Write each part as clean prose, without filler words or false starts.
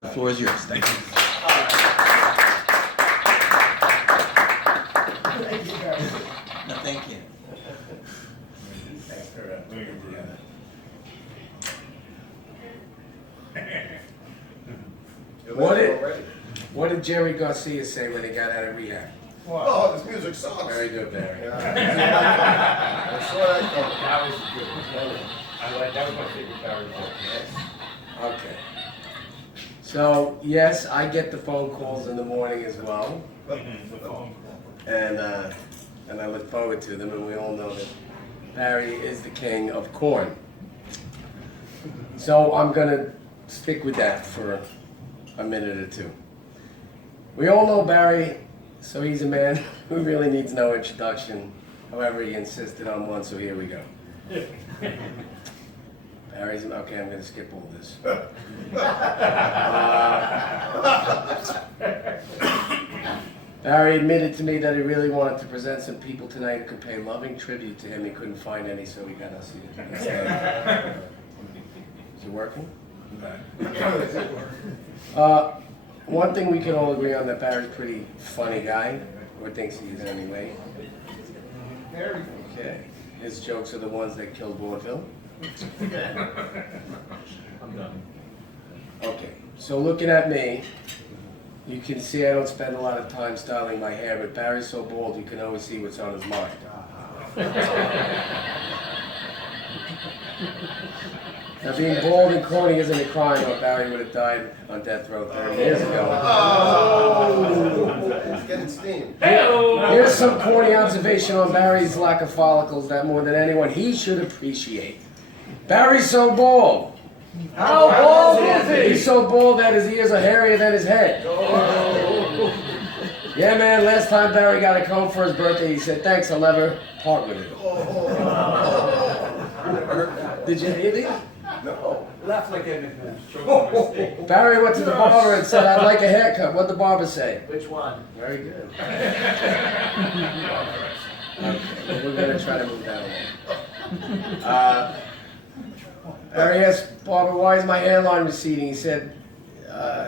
The floor is yours. Thank you. No, thank you. Thanks for moving it together. What did Jerry Garcia say when he got out of rehab? Oh, this music sucks. Very good, Barry. I saw that coming. That was good. That was my favorite Barry book. Okay. So, yes, I get the phone calls in the morning as well, The phone and I look forward to them, and we all know that Barry is the king of corn. So I'm gonna stick with that for a minute or two. We all know Barry, so he's a man who really needs no introduction. However, he insisted on one, so here we go. Barry's, okay, I'm gonna skip all this. Barry admitted to me that he really wanted to present some people tonight who could pay loving tribute to him. He couldn't find any, so he got us here. Is it working? One thing we can all agree on, that Barry's a pretty funny guy, or thinks he is anyway. Okay. His jokes are the ones that killed vaudeville. I'm done. Okay, so looking at me, you can see I don't spend a lot of time styling my hair, but Barry's so bald you can always see what's on his mind. Now, being bald and corny isn't a crime, or Barry would have died on death row 30 years ago. It's getting steam. Here's some corny observation on Barry's lack of follicles that more than anyone he should appreciate. Barry's so bald. How bald is he? He's so bald that his ears are hairier than his head. Yeah, man, last time Barry got a comb for his birthday, he said, "Thanks, I'll never part with it." Did you hear that? No. Laugh like anything. Barry went to the barber and said, "I'd like a haircut." What'd the barber say? Which one? Very good. Okay, well, we're going to try to move that along. Barry asked Barber, "Why is my hairline receding?" He said,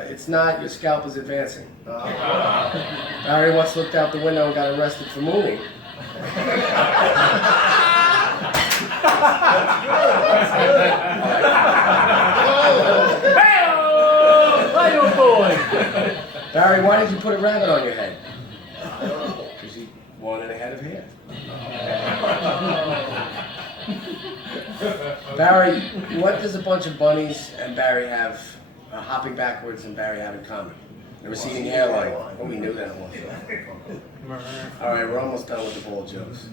"It's not, your scalp is advancing." Barry once looked out the window and got arrested for mooning. Barry, why did you put a rabbit on your head? Because you wanted a head of hair. Barry, what does a bunch of bunnies and Barry have, hopping backwards and Barry have in common? A receding hairline. Oh, we knew that one. All right, we're almost done with the bald jokes.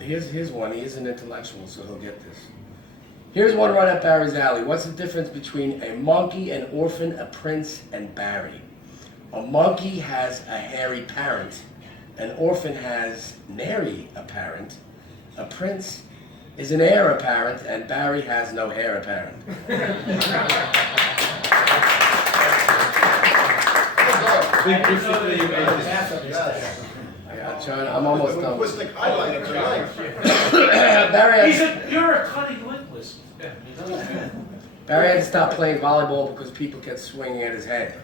Here's one. He is an intellectual, so he'll get this. Here's one right up Barry's alley. What's the difference between a monkey, an orphan, a prince, and Barry? A monkey has a hairy parent. An orphan has nary a parent. A prince is an heir apparent, and Barry has no heir apparent. I'm almost done. Linguistic highlight of your life. Barry You're a cunning linguist. had to stop playing volleyball because people kept swinging at his head.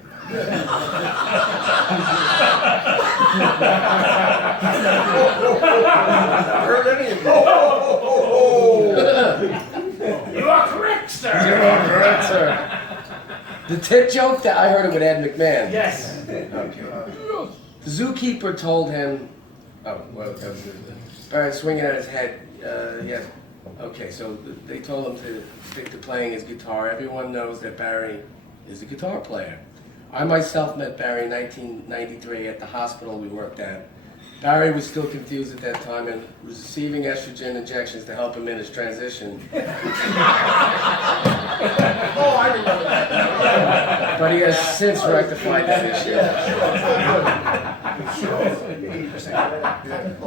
Heard any of you? You are correct, sir. You're all correct, sir. The tit joke, that I heard it with Ed McMahon. Yes. Okay. The zookeeper told him, oh, well, that was Barry swinging at his head. Yeah. Okay, so they told him to stick to playing his guitar. Everyone knows that Barry is a guitar player. I myself met Barry in 1993 at the hospital we worked at. Barry was still confused at that time and was receiving estrogen injections to help him in his transition. Oh, I remember that. But he has since rectified that issue.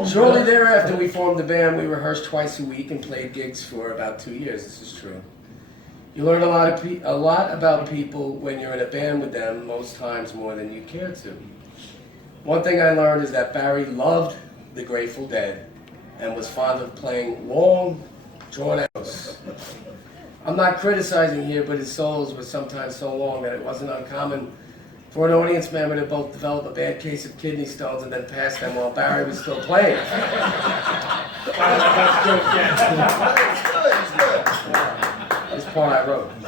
Shortly thereafter, we formed the band. We rehearsed twice a week and played gigs for about 2 years. This is true. You learn a lot about people when you're in a band with them, most times more than you care to. One thing I learned is that Barry loved the Grateful Dead and was fond of playing long, drawn-out. I'm not criticizing here, but his solos were sometimes so long that it wasn't uncommon for an audience member to both develop a bad case of kidney stones and then pass them while Barry was still playing. That's good, yeah. It's good, it's good. This part I wrote. I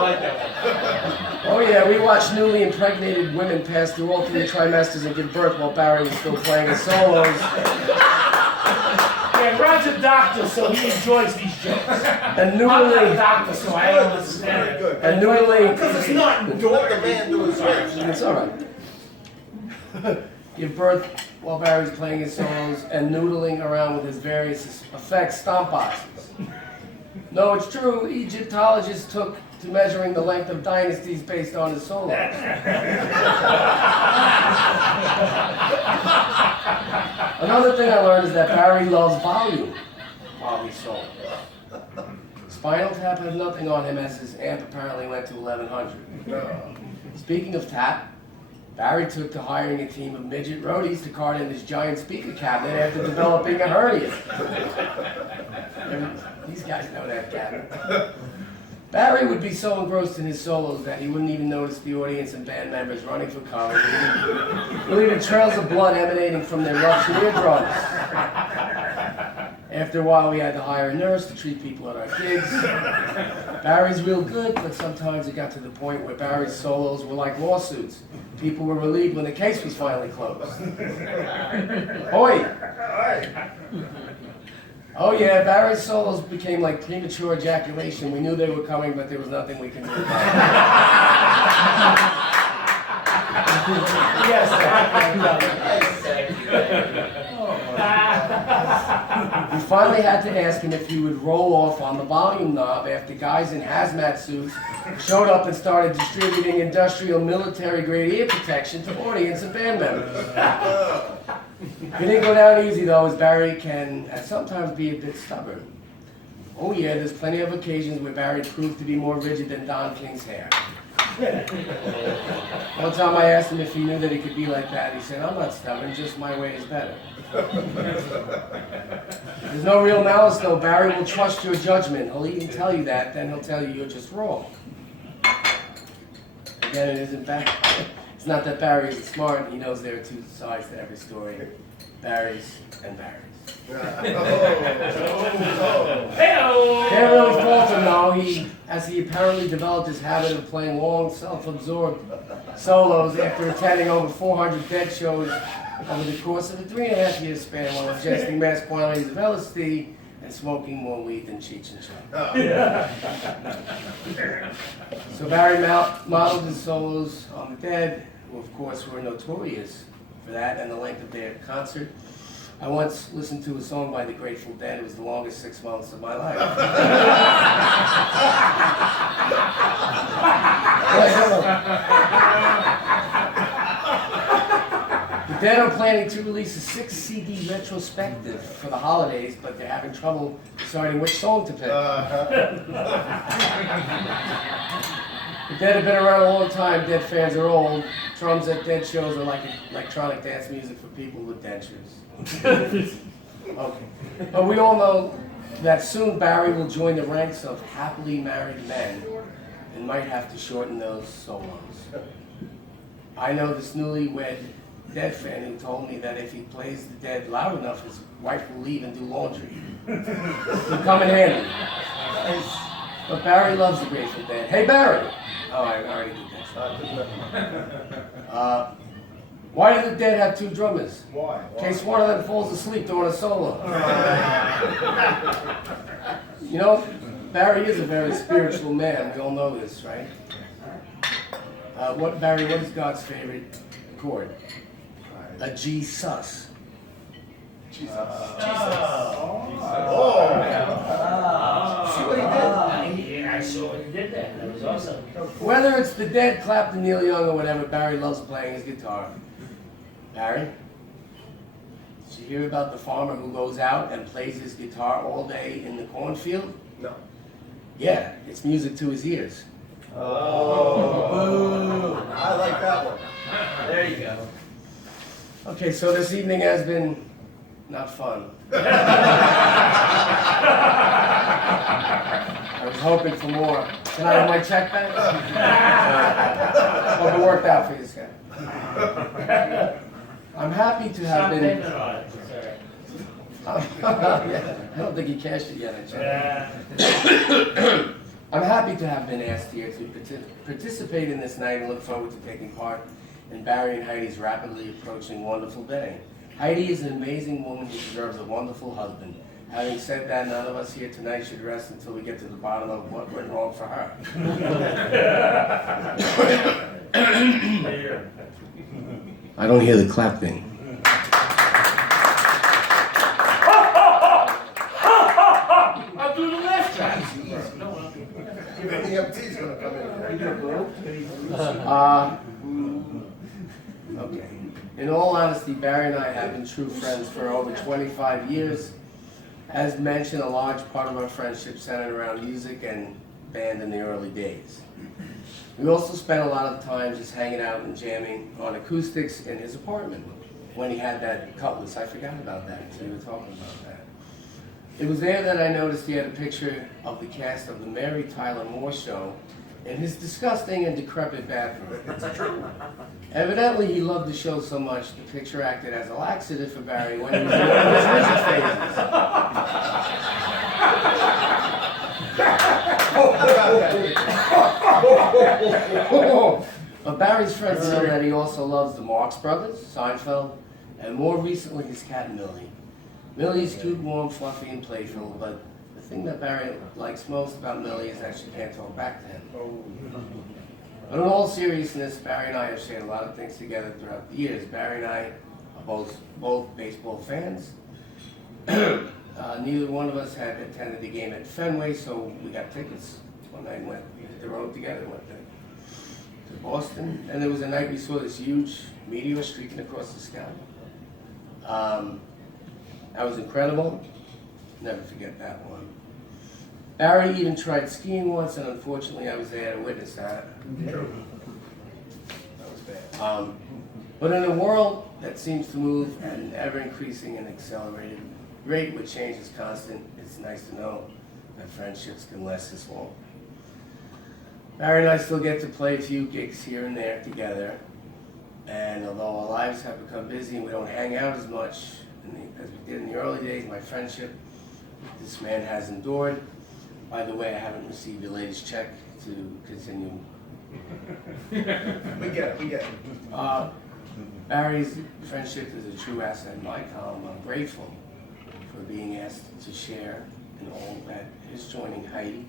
like that one. Oh yeah, we watched newly impregnated women pass through all 3 trimesters and give birth while Barry was still playing his solos. Yeah, Rod's a doctor, so he enjoys these jokes. And I'm not a noodling, doctor, so I don't Very understand it. good. and noodling. Because it's not Let the endorsed. man do his thing. It's all right. Give birth while Barry's playing his solos and noodling around with his various effects stomp boxes. No, it's true. Egyptologists took to measuring the length of dynasties based on his solos. Another thing I learned is that Barry loves volume while he solos. Spinal Tap has nothing on him as his amp apparently went to 1100. Speaking of tap, Barry took to hiring a team of midget roadies to cart in his giant speaker cabinet after developing a hernia. These guys know that cabinet. Barry would be so engrossed in his solos that he wouldn't even notice the audience and band members running for cover, leaving trails of blood emanating from their ruptured eardrums. After a while, we had to hire a nurse to treat people at our gigs. Barry's real good, but sometimes it got to the point where Barry's solos were like lawsuits. People were relieved when the case was finally closed. Oi! Oh yeah, Barry's solos became like premature ejaculation. We knew they were coming, but there was nothing we could do about it. Yes, We finally had to ask him if he would roll off on the volume knob after guys in hazmat suits showed up and started distributing industrial military-grade ear protection to audience and band members. He didn't go down easy though, as Barry can sometimes be a bit stubborn. Oh yeah, there's plenty of occasions where Barry proved to be more rigid than Don King's hair. One time I asked him if he knew that he could be like that. He said, "I'm not stubborn, just my way is better." There's no real malice though. Barry will trust your judgment. He'll even tell you that, then he'll tell you you're just wrong. Again, it isn't bad. It's not that Barry isn't smart. He knows there are 2 sides to every story. Barry's and Barry's. Hey-o! Can't really fault him though. As he apparently developed his habit of playing long, self-absorbed solos after attending over 400 dead shows over the course of a 3.5-year span while ingesting mass quantities of LSD and smoking more weed than Cheech and Chong. So Barry modeled his solos on the Dead, who of course were notorious for that and the length of their concert. I once listened to a song by the Grateful Dead. It was the longest 6 months of my life. The Dead are planning to release a 6-CD retrospective for the holidays, but they're having trouble deciding which song to pick. The Dead have been around a long time. Dead fans are old. Drums at Dead shows are like electronic dance music for people with dentures. Okay. But we all know that soon Barry will join the ranks of happily married men and might have to shorten those solos. I know this newlywed Dead fan who told me that if he plays the Dead loud enough, his wife will leave and do laundry. It'll come in handy. But Barry loves the Grateful Dead. Hey Barry! Oh, I already did that. Why do the Dead have 2 drummers? Why? In case one of them falls asleep during a solo. You know, Barry is a very spiritual man. We all know this, right? Barry, what is God's favorite chord? A G sus. Jesus. Oh. See what he did? Yeah, I saw when he did that. That was awesome. Whether it's the Dead, Clapton, Neil Young, or whatever, Barry loves playing his guitar. Barry, did you hear about the farmer who goes out and plays his guitar all day in the cornfield? No. Yeah, it's music to his ears. Oh. I like that one. There you go. Okay, so this evening has been not fun. I was hoping for more. Can I have my check back? Hope it worked out for you, Scott. I'm happy to have Stop been. payment on it, sir. Yeah, I don't think he cashed it yet, I checked. Yeah. I'm happy to have been asked here to participate in this night and look forward to taking part in Barry and Heidi's rapidly approaching wonderful day. Heidi is an amazing woman who deserves a wonderful husband. Having said that, none of us here tonight should rest until we get to the bottom of what went wrong for her. I don't hear the clap thing. I'll do the left track. Even the EMT's gonna come in. Okay. In all honesty, Barry and I have been true friends for over 25 years. As mentioned, a large part of our friendship centered around music and band in the early days. We also spent a lot of time just hanging out and jamming on acoustics in his apartment when he had that Cutlass. I forgot about that until you were talking about that. It was there that I noticed he had a picture of the cast of the Mary Tyler Moore Show in his disgusting and decrepit bathroom. That's true. Evidently, he loved the show so much, the picture acted as a laxative for Barry when he was in one of his rigid phases. But Barry's friends know that he also loves the Marx Brothers, Seinfeld, and more recently his cat Millie. Millie is cute, warm, fluffy, and playful, but the thing that Barry likes most about Millie is that she can't talk back to him. But in all seriousness, Barry and I have shared a lot of things together throughout the years. Barry and I are both baseball fans. Neither one of us had attended a game at Fenway, so we got tickets one night and went hit the road together, went to Boston. And there was a night we saw this huge meteor streaking across the sky. That was incredible. Never forget that one. Barry even tried skiing once, and unfortunately I was there to witness that. That was bad. But in a world that seems to move at an ever-increasing and accelerated rate where change is constant, it's nice to know that friendships can last this long. Barry and I still get to play a few gigs here and there together, and although our lives have become busy and we don't hang out as much as we did in the early days, my friendship with this man has endured. By the way, I haven't received your latest check to continue. We get it. Barry's friendship is a true asset in my column. I'm grateful for being asked to share in all that his joining Heidi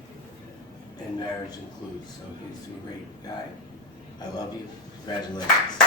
and marriage includes. So he's a great guy. I love you. Congratulations.